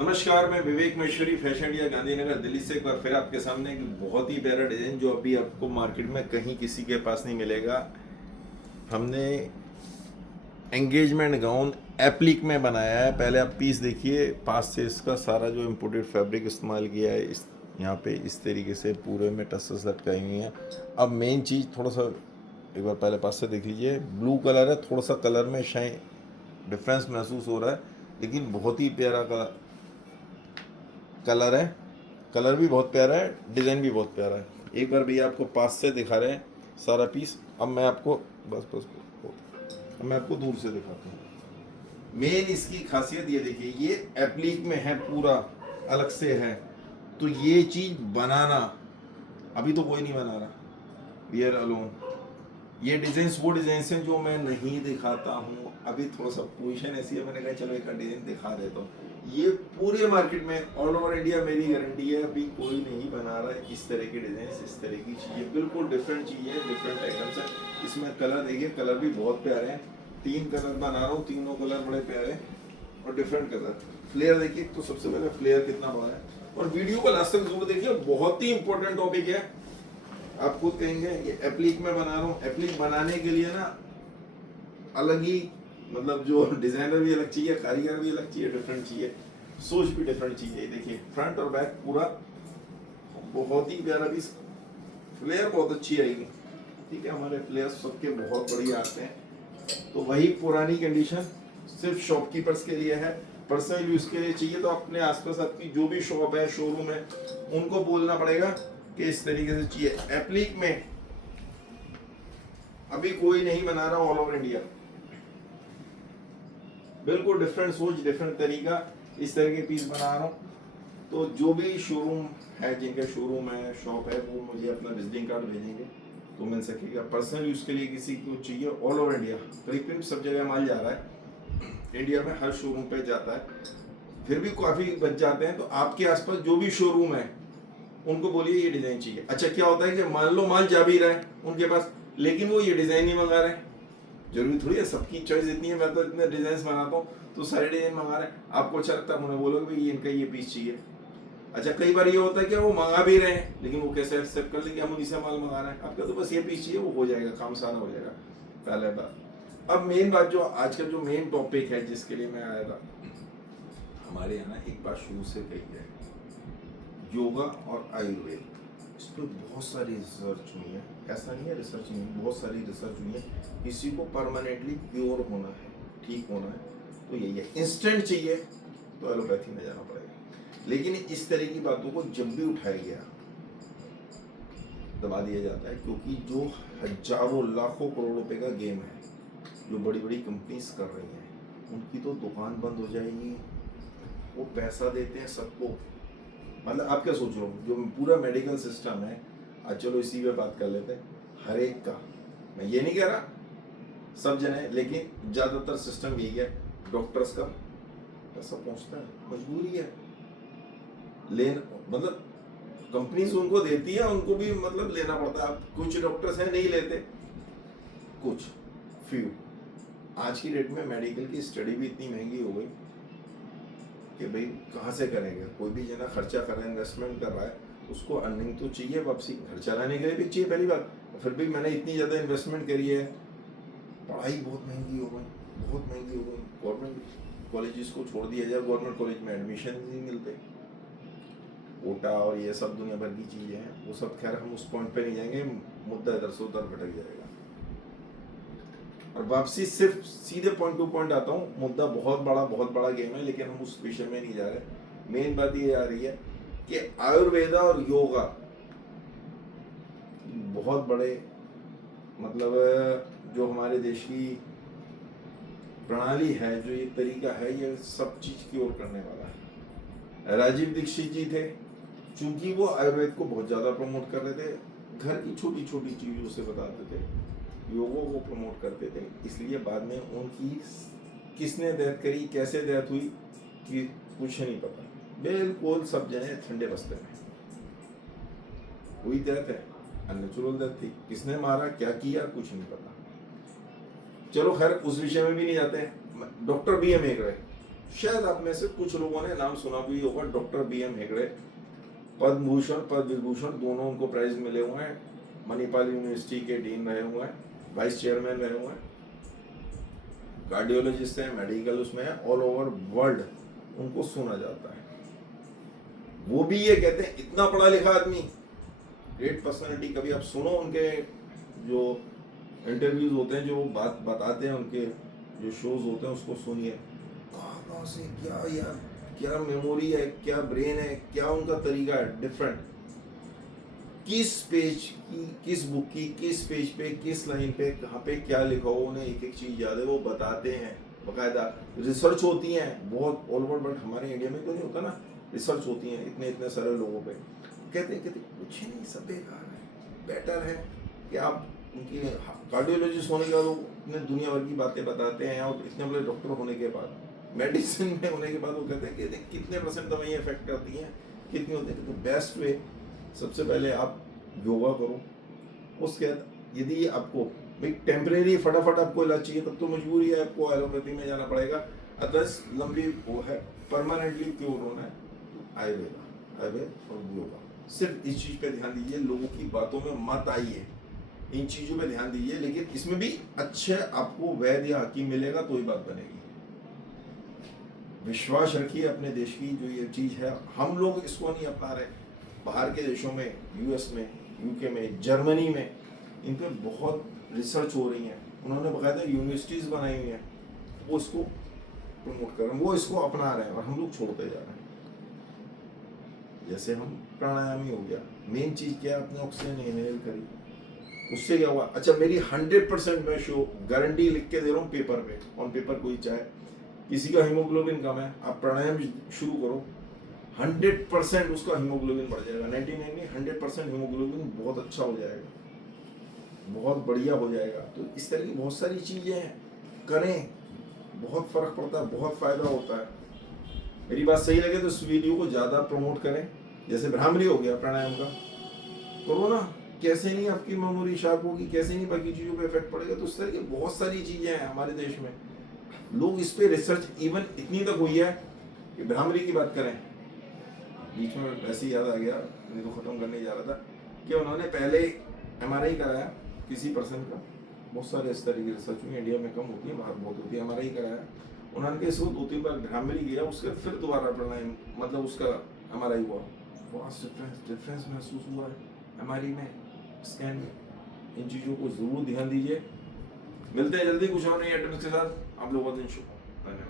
नमस्कार, मैं विवेक Maheshwari, fashion India, Gandhinagar, Delhi से एक बार फिर आपके सामने एक बहुत ही प्यारा डिजाइन जो अभी आपको मार्केट में कहीं किसी के पास नहीं मिलेगा। हमने एंगेजमेंट गाउन एप्लिक में बनाया है। पहले आप पीस देखिए, पास से इसका सारा जो इम्पोर्टेड फैब्रिक इस्तेमाल किया है, इस यहाँ पे इस तरीके से पूरे में टसल्स लटकाई हुई हैं। अब मेन चीज़ थोड़ा सा एक बार पहले पास से देख लीजिए, ब्लू कलर है, थोड़ा सा कलर में शाइन डिफरेंस महसूस हो रहा है, लेकिन बहुत ही प्यारा कलर है। कलर भी बहुत प्यारा है, डिज़ाइन भी बहुत प्यारा है। एक बार भैया आपको पास से दिखा रहे हैं सारा पीस। अब मैं आपको अब मैं आपको दूर से दिखाता हूँ। मेन इसकी खासियत ये देखिए, ये एप्लीक में है, पूरा अलग से है। तो ये चीज़ बनाना अभी तो कोई नहीं बना रहा, वियर अलोन। ये डिजाइन वो डिजाइन हैं जो मैं नहीं दिखाता हूँ। अभी थोड़ा सा पोजीशन ऐसी है, मैंने कहा चलो एक डिजाइन दिखा देता हूँ। ये पूरे मार्केट में ऑल ओवर इंडिया मेरी गारंटी है, अभी कोई नहीं बना रहा है इस तरह के डिजाइन, इस तरह की चीज़ें। बिल्कुल डिफरेंट चीज़ है, डिफरेंट आइटम्स है। इसमें कलर देखिए, कलर भी बहुत प्यारे हैं। 3 कलर बना रहा हूँ, तीनों कलर बड़े प्यारे और डिफरेंट कलर। फ्लेयर देखिए, तो सबसे पहले फ्लेयर कितना बड़ा है। और वीडियो को लास्ट तक जरूर देखिए, बहुत ही इंपॉर्टेंट टॉपिक है। आप खुद कहेंगे ये एप्लिक में बना रहा हूँ। एप्लिक बनाने के लिए ना अलग ही, मतलब जो डिजाइनर भी अलग चाहिए, कारीगर भी अलग चाहिए, डिफरेंट चाहिए, सोच भी डिफरेंट चाहिए। देखिए फ्रंट और बैक पूरा बहुत ही प्यारा पीस। फ्लेयर बहुत अच्छी आएगी, ठीक है। हमारे फ्लेयर सबके बहुत बढ़िया आते हैं। तो वही पुरानी कंडीशन सिर्फ शॉपकीपर्स के लिए है, पर्सनल यूज के लिए चाहिए तो अपने आसपास आपकी जो भी शॉप है, शोरूम है, उनको बोलना पड़ेगा कि इस तरीके से चाहिए। एप्लिक में अभी कोई नहीं बना रहा ऑल ओवर इंडिया। बिल्कुल डिफरेंट सोच, डिफरेंट तरीका, इस तरह के पीस बना रहा हूँ। तो जो भी शोरूम है, जिनका शोरूम है, शॉप है, वो मुझे अपना विजिटिंग कार्ड भेजेंगे तो मिल सकेगा। पर्सनल यूज के लिए किसी को चाहिए ऑल ओवर इंडिया, करीब करीब सब जगह माल जा रहा है इंडिया में, हर शोरूम पे जाता है। फिर भी काफ़ी बच जाते हैं। तो आपके आसपास जो भी शोरूम है उनको बोलिए ये डिज़ाइन चाहिए। अच्छा क्या होता है कि मान लो माल जा भी रहा है उनके पास, लेकिन वो ये डिज़ाइन नहीं मंगा रहे हैं। जरूरी थोड़ी है, सबकी चॉइस इतनी है। मैं तो इतने डिजाइन बनाता हूँ तो सारे डिजाइन मंगा रहे हैं। आपको अच्छा लगता है, उन्हें बोलोगे भाई इनका ये पीस चाहिए। अच्छा कई बार ये होता है कि वो मंगा भी रहे हैं, लेकिन वो कैसे एक्सेप्ट कर लेंगे, हम उन्हीं से माल मंगा रहे हैं, आपका तो बस ये पीस चाहिए, वो हो जाएगा, काम सारा हो जाएगा। पहले बात। अब मेन बात, जो आज का जो मेन टॉपिक है जिसके लिए मैं आया था, हमारे यहाँ एक बात शुरू से कही है, योगा और आयुर्वेद। इस पर बहुत सारी रिसर्च हुई है। ऐसा नहीं है रिसर्च नहीं, बहुत सारी रिसर्च हुई है। किसी को परमानेंटली प्योर होना है, ठीक होना है, तो यही है। इंस्टेंट चाहिए तो एलोपैथी में जाना पड़ेगा। लेकिन इस तरह की बातों को जब भी उठाया गया, दबा दिया जाता है, क्योंकि जो हजारों लाखों करोड़ रुपए का गेम है जो बड़ी बड़ी कंपनीज कर रही हैं, उनकी तो दुकान बंद हो जाएगी। वो पैसा देते हैं सबको। मतलब आप क्या सोच रहे हो, जो पूरा मेडिकल सिस्टम है, आज चलो इसी पे बात कर लेते हैं। हर एक का, मैं ये नहीं कह रहा सब जने, लेकिन ज़्यादातर सिस्टम यही है। डॉक्टर्स का पैसा पहुंचता है, मजबूरी है लेना, मतलब कंपनीज उनको देती है, उनको भी मतलब लेना पड़ता है। कुछ डॉक्टर्स हैं नहीं लेते, कुछ फ्यू। आज की डेट में मेडिकल की स्टडी भी इतनी महंगी हो गई कि भाई कहाँ से करेंगे। कोई भी जना खर्चा कर रहा है, इन्वेस्टमेंट कर रहा है, उसको अर्निंग तो चाहिए, वापसी घर चलाने के लिए भी चाहिए पहली बात। फिर भी मैंने इतनी ज़्यादा इन्वेस्टमेंट करी है, पढ़ाई बहुत महंगी हो गई, बहुत महंगी हो गई। गवर्नमेंट कॉलेजेस को छोड़ दिया जाए, गवर्नमेंट कॉलेज में एडमिशन नहीं मिलते, कोटा और ये सब दुनिया भर की चीज़ें हैं, वो सब। खैर हम उस पॉइंट पे नहीं जाएंगे, मुद्दा इधर से उधर भटक जाएगा। और वापसी सिर्फ सीधे पॉइंट टू पॉइंट आता हूँ, मुद्दा बहुत बड़ा गेम है, लेकिन हम उस विषय में नहीं जा रहे। मेन बात ये आ रही है कि आयुर्वेदा और योगा बहुत बड़े, मतलब जो हमारे देश की प्रणाली है, जो ये तरीका है, ये सब चीज की ओर करने वाला है। राजीव दीक्षित जी थे, चूंकि वो आयुर्वेद को बहुत ज्यादा प्रमोट कर रहे थे, घर की छोटी छोटी चीजों से बताते थे, योगों को प्रमोट करते थे, इसलिए बाद में उनकी किसने डेथ करी, कैसे डेथ हुई, कि कुछ नहीं पता। बिल्कुल सब जने ठंडे बस्ते में हुई डेथ है, अननेचुरल डेथ थी। किसने मारा, क्या किया, कुछ नहीं पता। चलो खैर उस विषय में भी नहीं जाते हैं। डॉक्टर भी हम एक रहे, शायद आप में से कुछ लोगों ने नाम सुना भी होगा, डॉक्टर BM हेगड़े, पद्म भूषण पद्म विभूषण दोनों उनको प्राइज मिले हुए हैं, मणिपाल यूनिवर्सिटी के डीन रहे हुए हैं, वाइस चेयरमैन रहे हुए हैं, कार्डियोलॉजिस्ट हैं, मेडिकल उसमें है, ऑल ओवर वर्ल्ड उनको सुना जाता है। वो भी ये कहते हैं इतना पढ़ा लिखा आदमी, ग्रेट पर्सनालिटी। कभी आप सुनो उनके जो इंटरव्यूज होते हैं, जो वो बात बताते हैं, उनके जो शोज होते हैं उसको सुनिए, कहाँ से क्या यार, क्या मेमोरी है, क्या ब्रेन है, क्या उनका तरीका है डिफरेंट। किस पेज की, किस बुक की, किस पेज पे, किस लाइन पे, कहाँ पे क्या लिखा हो, उन्हें एक एक चीज याद है, वो बताते हैं। बाकायदा रिसर्च होती है बहुत ऑल ओवर, बट हमारे इंडिया में तो नहीं होता ना, रिसर्च होती है इतने इतने सारे लोगों पे। कहते कुछ नहीं, सब बेकार है। बेटर है कि आप उनकी कार्डियोलॉजिस्ट होने के बाद वो इतने दुनिया भर की बातें बताते हैं, और इतने बड़े डॉक्टर होने के बाद, मेडिसिन में होने के बाद वो कहते हैं कि कितने % दवाइयाँ इफेक्ट करती हैं, कितनी होती है। तो बेस्ट वे, सबसे पहले आप योगा करो। उसके बाद यदि आपको भाई टेम्परेरी फटाफट आपको इलाज चाहिए, तब तो मजबूरी है, आपको एलोपैथी में जाना पड़ेगा। अदर्स लंबी वो है, परमानेंटली क्योर होना है, आयुर्वेद और योगा। सिर्फ इस चीज पे ध्यान दीजिए, लोगों की बातों में मत आइए, इन चीजों पे ध्यान दीजिए। लेकिन इसमें भी अच्छे आपको वैद्य या हकीम मिलेगा तो ही बात बनेगी। विश्वास रखिए अपने देश की जो ये चीज है, हम लोग इसको नहीं अपना रहे। बाहर के देशों में, US में, UK में, जर्मनी में, इन पे बहुत रिसर्च हो रही है, उन्होंने बाकायदा यूनिवर्सिटीज बनाई हुई हैं, वो इसको प्रमोट कर रहे हैं, वो इसको अपना रहे हैं, और हम लोग छोड़ते जा रहे हैं। जैसे हम प्राणायाम ही हो गया, मेन चीज क्या है, आपने ऑक्सीजन इनहेल करी, उससे क्या हुआ। अच्छा, मेरी 100% मैं शो गारंटी लिख के दे रहा हूँ पेपर पे, ऑन पेपर। कोई चाहे किसी का हीमोग्लोबिन कम है, आप प्राणायाम शुरू करो, 100% उसका हीमोग्लोबिन बढ़ जाएगा। 99 नहीं, 100% हीमोग्लोबिन बहुत अच्छा हो जाएगा, बहुत बढ़िया हो जाएगा। तो इस तरह की बहुत सारी चीजें हैं, करें, बहुत फर्क पड़ता है, बहुत फायदा होता है। मेरी बात सही लगे तो इस वीडियो को ज्यादा प्रमोट करें। जैसे भ्रामरी हो गया प्राणायाम का, करो ना, कैसे नहीं आपकी मेमोरी शार्प होगी, कैसे नहीं बाकी चीजों पे इफेक्ट पड़ेगा। तो इस तरह की बहुत सारी चीजें हैं हमारे देश में, लोग इस पे रिसर्च इवन इतनी तक हुई है कि भ्रामरी की बात करें, बीच में वैसे ही याद आ गया, नहीं तो खत्म करने जा रहा था, कि उन्होंने पहले MRI कराया किसी पर्सन का। बहुत सारे इस तरह की रिसर्च हुई, इंडिया में कम होती है, बाहर बहुत होती है। MRI कराया उन्होंने, इसको 2-3 बार भ्रामरी किया, उसके फिर दोबारा प्राणायाम, मतलब उसका MRI हुआ, बहुत डिफरेंस महसूस हुआ है MRI में, स्कैन में। इन चीज़ों को जरूर ध्यान दीजिए। मिलते हैं जल्दी कुछ और नई आइटम्स के साथ। आप लोगों का दिन शुभ। धन्यवाद।